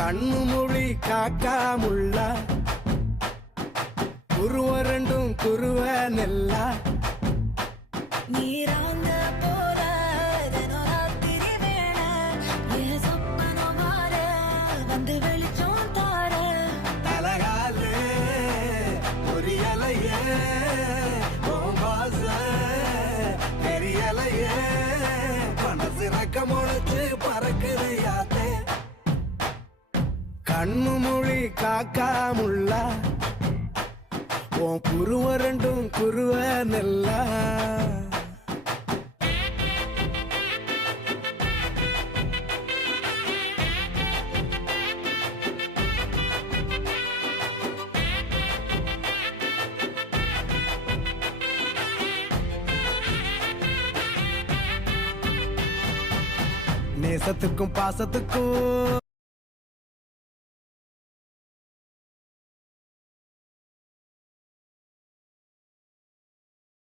கண்ணு மொழி காக்காமுள்ள குருவ ரெண்டும் குருவ நெல்லா நீராங்க போல தினராத்திரி வேண என் சொப்பனோ மாற வந்து வெளிச்சம் தார தலகாலே பொரியலையே ஓம்பாச பெரியலையே மனசு ரக்க முளைச்சு பறக்குது யாத்தே கண்ணு மொழி காக்காமுள்ள உன் குருவ ரெண்டும் குருவ நெல்லா நேசத்துக்கும் பாசத்துக்கும்